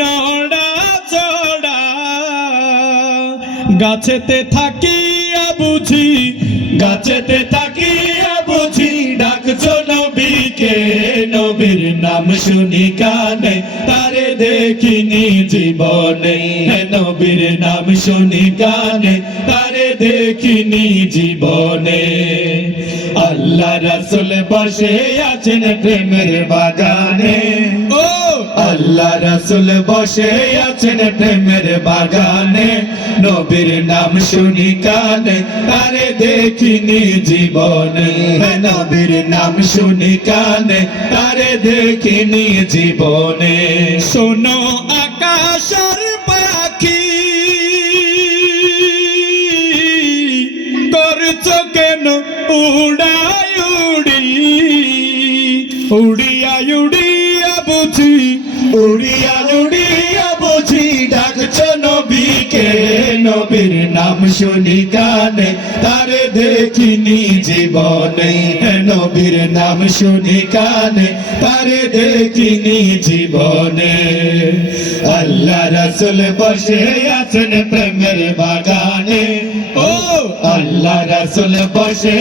নড়া চড়া গাছেতে থাকিয়া বুঝি, গাছেতে থাকিয়া বুঝি, ডাকছো নবীকে। নবীর নাম শুনি কানে, তারে দেখিনি জীবনে। নবীর নাম শুনি কানে, তারে দেখিনি জীবনে। আল্লাহ রাসুল বসে আছেন প্রেমের বাগানে। আল্লাহ রাসুল বসে আছেন প্রেমের বাগানে। নবীর নাম শুনি কানে, তারে দেখিনি জীবনে। নবীর নাম শুনি কানে, তারে দেখিনি জীবনে। শোনো আকাশের পাখি করছ কেন উড়াই উড়ি? উড়িয়া উড়িয়া বুঝি উড়িয়া উড়িয়া বুঝি ডাকছো নবীকে। নবীর নাম শুনি কানে, তারে দেখিনি জীবনে। নবীর নাম শুনি কানে, তারে দেখিনি জীবনে। আল্লাহ রাসুল বসে আছেন প্রেমের বাগানে। ও আল্লাহ রাসুল বসে